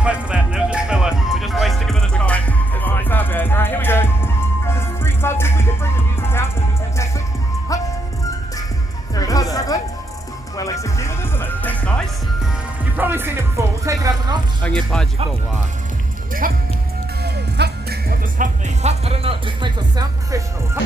clap for that. That was just filler. We're just wasting a bit of time. Fine. It's not bad. All right, here we go. This is 3 clubs. If we could bring the music out, that'd be fantastic. Hup. There it is. Struggling. Well executed, isn't it? That's nice. You've probably seen it before. We'll take it up a notch. Ang ipajiko wa. Hup. Hup. What does hup mean? Hup. I don't know. It just makes us sound professional. Hup.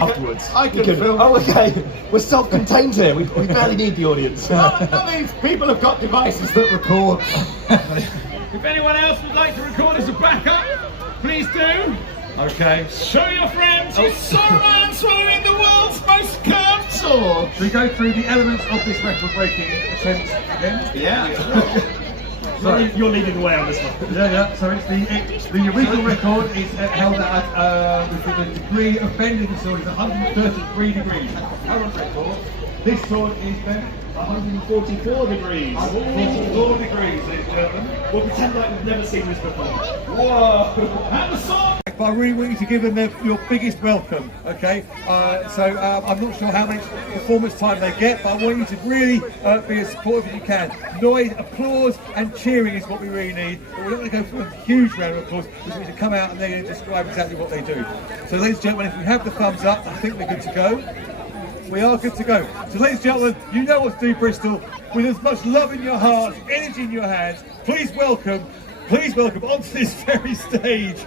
Afterwards. I can film. Oh, okay. We're self-contained here. We barely need the audience. That means people have got devices that record. If anyone else would like to record as a backup, please do. Okay. Show your friends you saw Ryan swallowing the world's most curved sword. Should we go through the elements of this record-breaking attempt again? Yeah. Sorry. You're leading the way on this one. Yeah. So it's the original record is held at with the degree of bending the sword is 133 degrees. That's the current record. This sword is bent 144 degrees. 144 degrees, ladies and gentlemen. We'll pretend like we've never seen this before. Whoa! And the song! But I really want you to give them your biggest welcome, okay? I'm not sure how much performance time they get, but I want you to really be as supportive as you can. Noise, applause and cheering is what we really need. But we're not going to go for a huge round of applause, because we need to come out and they're going to describe exactly what they do. So ladies and gentlemen, if we have the thumbs up, I think we're good to go. We are good to go. So ladies and gentlemen, you know what to do, Bristol. With as much love in your hearts, energy in your hands, please welcome onto this very stage,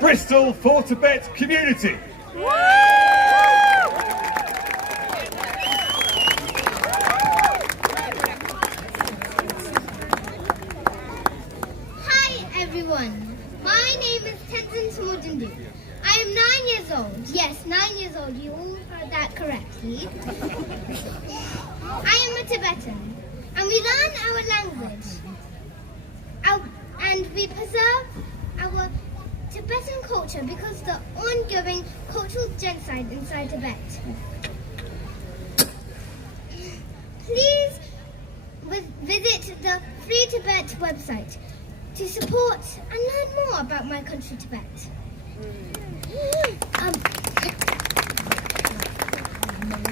Bristol for Tibet community. Hi everyone, my name is Tenzin Smudindu. I am 9 years old. Yes, 9 years old. You all heard that correctly. I am a Tibetan, and we learn our language, and we preserve our Tibetan culture because of the ongoing cultural genocide inside Tibet. Please visit the Free Tibet website to support and learn more about my country, Tibet.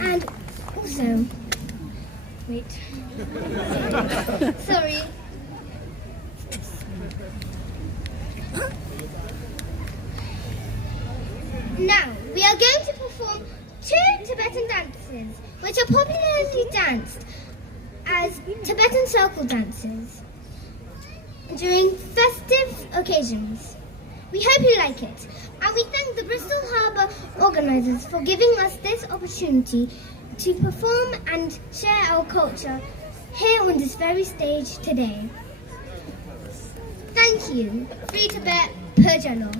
And also, wait, sorry. Now, we are going to perform 2 Tibetan dances, which are popularly danced as Tibetan circle dances during festive occasions. We hope you like it, and we thank the Bristol Harbour organisers for giving us this opportunity to perform and share our culture here on this very stage today. Thank you. Free Tibet, Pujalo.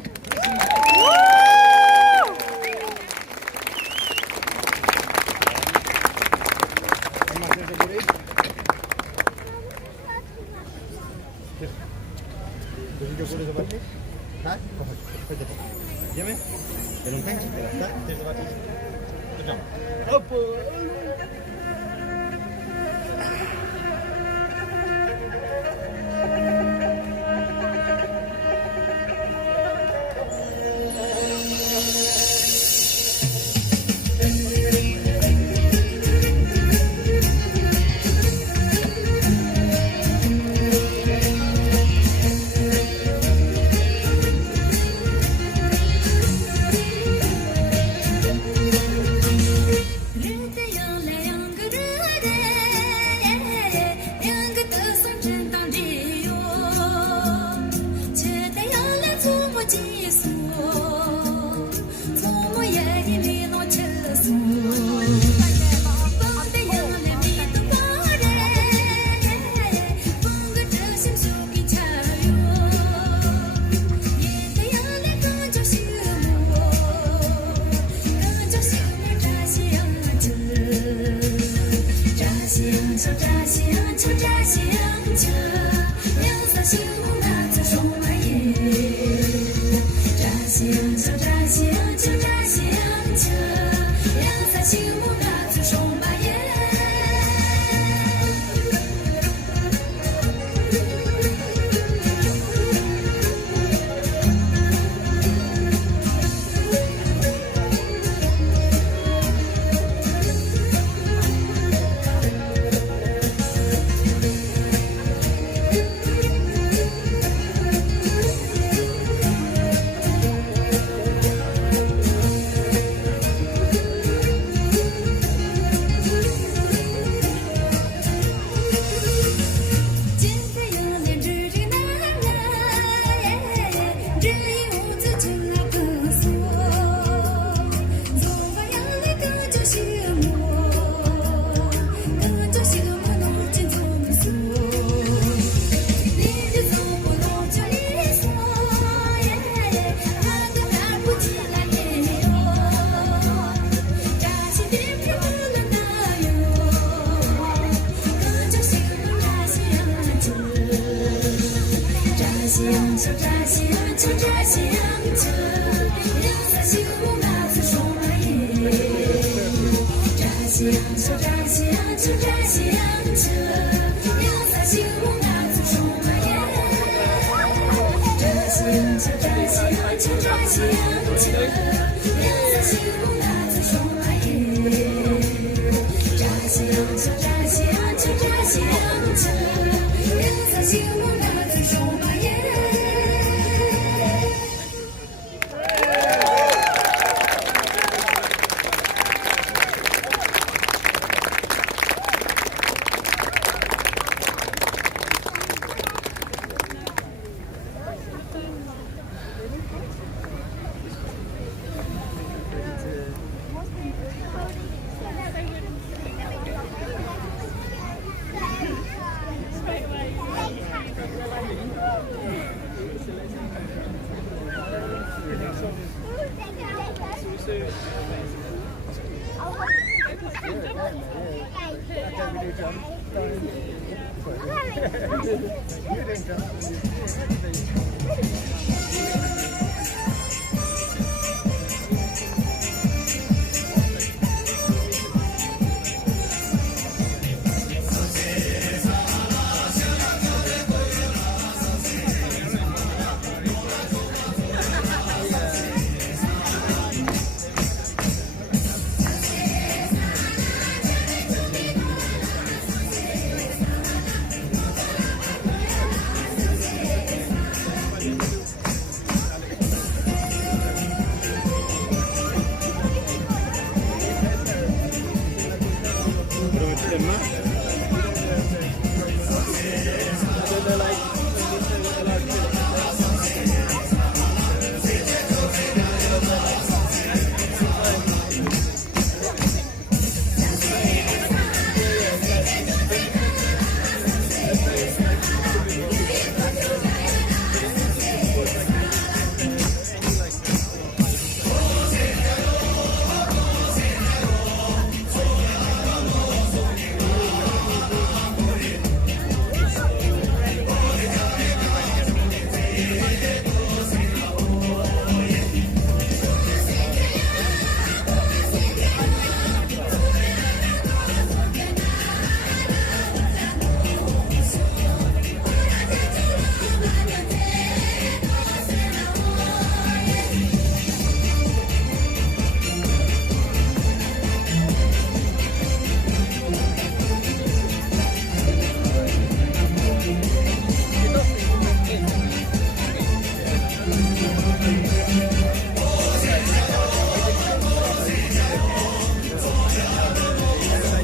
Like